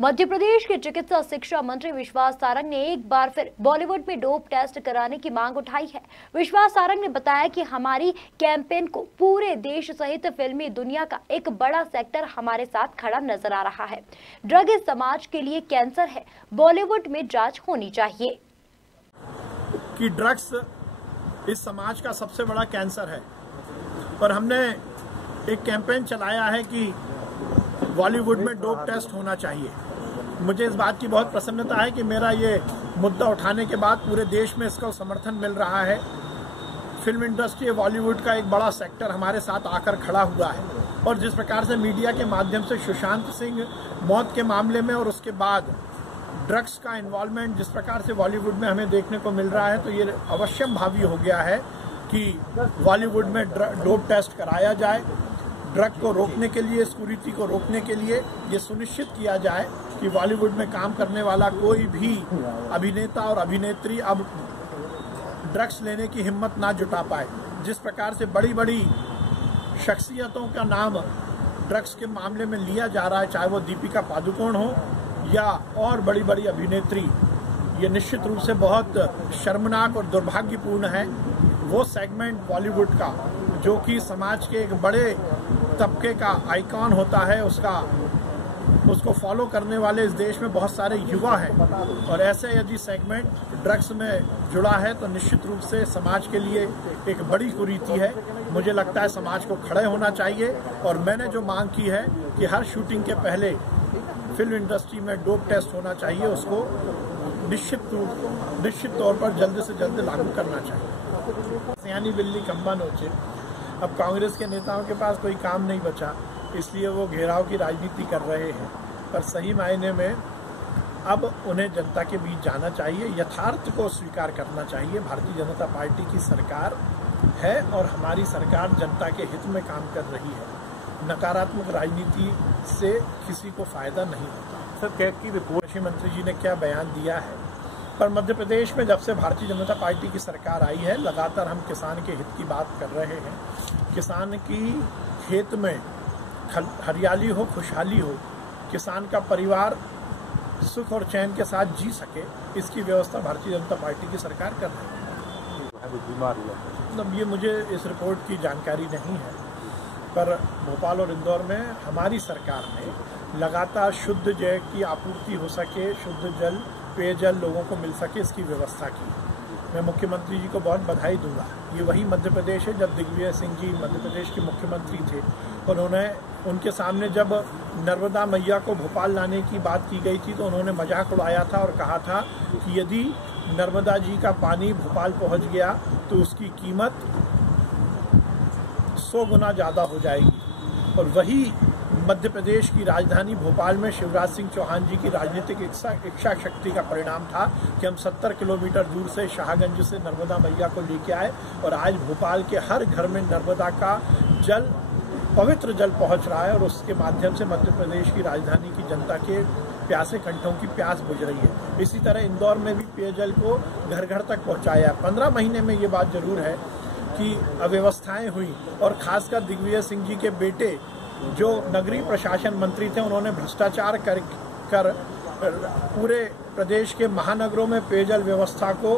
मध्य प्रदेश के चिकित्सा शिक्षा मंत्री विश्वास सारंग ने एक बार फिर बॉलीवुड में डोप टेस्ट कराने की मांग उठाई है। विश्वास सारंग ने बताया कि हमारी कैंपेन को पूरे देश सहित फिल्मी दुनिया का एक बड़ा सेक्टर हमारे साथ खड़ा नजर आ रहा है। ड्रग इस समाज के लिए कैंसर है, बॉलीवुड में जांच होनी चाहिए। कि ड्रग्स इस समाज का सबसे बड़ा कैंसर है और हमने एक कैंपेन चलाया है कि बॉलीवुड में डोप टेस्ट होना चाहिए। मुझे इस बात की बहुत प्रसन्नता है कि मेरा ये मुद्दा उठाने के बाद पूरे देश में इसका समर्थन मिल रहा है। फिल्म इंडस्ट्री बॉलीवुड का एक बड़ा सेक्टर हमारे साथ आकर खड़ा हुआ है और जिस प्रकार से मीडिया के माध्यम से सुशांत सिंह मौत के मामले में और उसके बाद ड्रग्स का इन्वॉल्वमेंट जिस प्रकार से बॉलीवुड में हमें देखने को मिल रहा है, तो ये अवश्यम भावी हो गया है कि बॉलीवुड में डोप टेस्ट कराया जाए। ड्रग को रोकने के लिए, इस कुरीति को रोकने के लिए ये सुनिश्चित किया जाए कि बॉलीवुड में काम करने वाला कोई भी अभिनेता और अभिनेत्री अब ड्रग्स लेने की हिम्मत ना जुटा पाए। जिस प्रकार से बड़ी बड़ी शख्सियतों का नाम ड्रग्स के मामले में लिया जा रहा है, चाहे वो दीपिका पादुकोण हो या और बड़ी बड़ी अभिनेत्री, ये निश्चित रूप से बहुत शर्मनाक और दुर्भाग्यपूर्ण है। वो सेगमेंट बॉलीवुड का जो कि समाज के एक बड़े तबके का आइकॉन होता है, उसको फॉलो करने वाले इस देश में बहुत सारे युवा हैं और ऐसे यदि सेगमेंट ड्रग्स में जुड़ा है तो निश्चित रूप से समाज के लिए एक बड़ी कुरीति है। मुझे लगता है समाज को खड़े होना चाहिए और मैंने जो मांग की है कि हर शूटिंग के पहले फिल्म इंडस्ट्री में डोप टेस्ट होना चाहिए, उसको निश्चित तौर पर जल्द से जल्द लागू करना चाहिए। सियानी बिल्ली खंबा नोचे। अब कांग्रेस के नेताओं के पास कोई काम नहीं बचा, इसलिए वो घेराव की राजनीति कर रहे हैं, पर सही मायने में अब उन्हें जनता के बीच जाना चाहिए, यथार्थ को स्वीकार करना चाहिए। भारतीय जनता पार्टी की सरकार है और हमारी सरकार जनता के हित में काम कर रही है। नकारात्मक राजनीति से किसी को फायदा नहीं होता। सर, कैग की रिपोर्ट कृषि मंत्री जी ने क्या बयान दिया है, पर मध्य प्रदेश में जब से भारतीय जनता पार्टी की सरकार आई है, लगातार हम किसान के हित की बात कर रहे हैं। किसान की खेत में हरियाली हो, खुशहाली हो, किसान का परिवार सुख और चैन के साथ जी सके, इसकी व्यवस्था भारतीय जनता पार्टी की सरकार कर रही है। मतलब ये मुझे इस रिपोर्ट की जानकारी नहीं है, पर भोपाल और इंदौर में हमारी सरकार ने लगातार शुद्ध जल की आपूर्ति हो सके, शुद्ध जल, पेयजल लोगों को मिल सके, इसकी व्यवस्था की। मैं मुख्यमंत्री जी को बहुत बधाई दूंगा। ये वही मध्य प्रदेश है जब दिग्विजय सिंह जी मध्य प्रदेश के मुख्यमंत्री थे और उनके सामने जब नर्मदा मैया को भोपाल लाने की बात की गई थी तो उन्होंने मजाक उड़ाया था और कहा था कि यदि नर्मदा जी का पानी भोपाल पहुंच गया तो उसकी कीमत 100 गुना ज़्यादा हो जाएगी। और वही मध्य प्रदेश की राजधानी भोपाल में शिवराज सिंह चौहान जी की राजनीतिक इच्छा शक्ति का परिणाम था कि हम 70 किलोमीटर दूर से शाहगंज से नर्मदा मैया को लेके आए और आज भोपाल के हर घर में नर्मदा का जल, पवित्र जल पहुंच रहा है और उसके माध्यम से मध्य प्रदेश की राजधानी की जनता के प्यासे कंठों की प्यास बुझ रही है। इसी तरह इंदौर में भी पेयजल को घर घर तक पहुँचाया। 15 महीने में ये बात जरूर है कि अव्यवस्थाएं हुई और खासकर दिग्विजय सिंह जी के बेटे जो नगरीय प्रशासन मंत्री थे, उन्होंने भ्रष्टाचार कर पूरे प्रदेश के महानगरों में पेयजल व्यवस्था को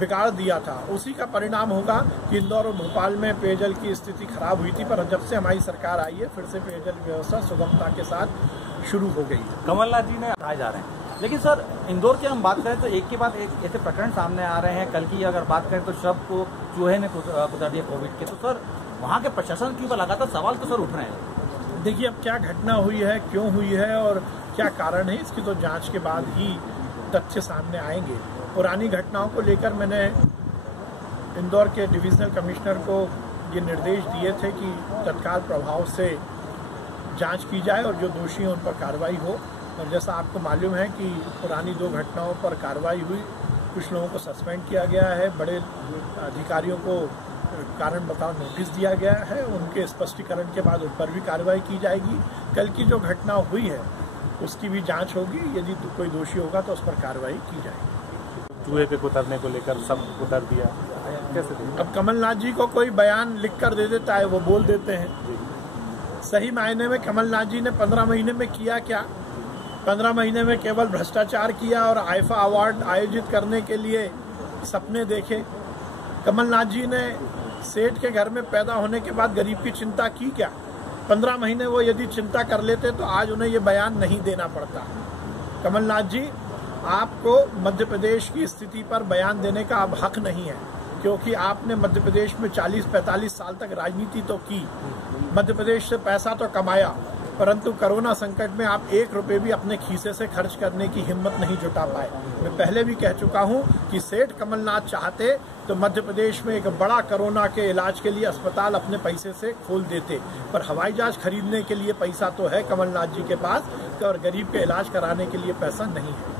बिगाड़ दिया था। उसी का परिणाम होगा कि इंदौर और भोपाल में पेयजल की स्थिति खराब हुई थी, पर जब से हमारी सरकार आई है फिर से पेयजल व्यवस्था सुगमता के साथ शुरू हो गई। कमलनाथ जी ने उठाए जा रहे हैं, लेकिन सर इंदौर की हम बात करें तो एक के बाद एक ऐसे प्रकरण सामने आ रहे हैं। कल की अगर बात करें तो शव को चूहे ने कुतर दिया कोविड के, तो सर वहाँ के प्रशासन के ऊपर लगातार सवाल तो सर उठ रहे हैं। देखिए, अब क्या घटना हुई है, क्यों हुई है और क्या कारण है, इसकी तो जांच के बाद ही तथ्य सामने आएंगे। पुरानी घटनाओं को लेकर मैंने इंदौर के डिविजनल कमिश्नर को ये निर्देश दिए थे कि तत्काल प्रभाव से जांच की जाए और जो दोषी हैं उन पर कार्रवाई हो। और जैसा आपको मालूम है कि पुरानी 2 घटनाओं पर कार्रवाई हुई, कुछ लोगों को सस्पेंड किया गया है, बड़े अधिकारियों को कारण बताओ नोटिस दिया गया है, उनके स्पष्टीकरण के बाद उन पर भी कार्रवाई की जाएगी। कल की जो घटना हुई है उसकी भी जांच होगी, यदि कोई दोषी होगा तो उस पर कार्रवाई की जाएगी। चूहे के कुतरने को लेकर सब कुतर दिया, कैसे? अब कमलनाथ जी को कोई बयान लिख कर दे देता है, वो बोल देते हैं। सही मायने में कमलनाथ जी ने 15 महीने में किया क्या? 15 महीने में केवल भ्रष्टाचार किया और आईफा अवार्ड आयोजित करने के लिए सपने देखे। कमलनाथ जी ने सेठ के घर में पैदा होने के बाद गरीब की चिंता की क्या? 15 महीने वो यदि चिंता कर लेते तो आज उन्हें ये बयान नहीं देना पड़ता। कमलनाथ जी, आपको मध्य प्रदेश की स्थिति पर बयान देने का अब हक नहीं है, क्योंकि आपने मध्य प्रदेश में 40-45 साल तक राजनीति तो की, मध्य प्रदेश से पैसा तो कमाया, परंतु कोरोना संकट में आप 1 रुपये भी अपने खीसे से खर्च करने की हिम्मत नहीं जुटा पाए। मैं पहले भी कह चुका हूं कि सेठ कमलनाथ चाहते तो मध्य प्रदेश में एक बड़ा कोरोना के इलाज के लिए अस्पताल अपने पैसे से खोल देते, पर हवाई जहाज खरीदने के लिए पैसा तो है कमलनाथ जी के पास, और गरीब के इलाज कराने के लिए पैसा नहीं है।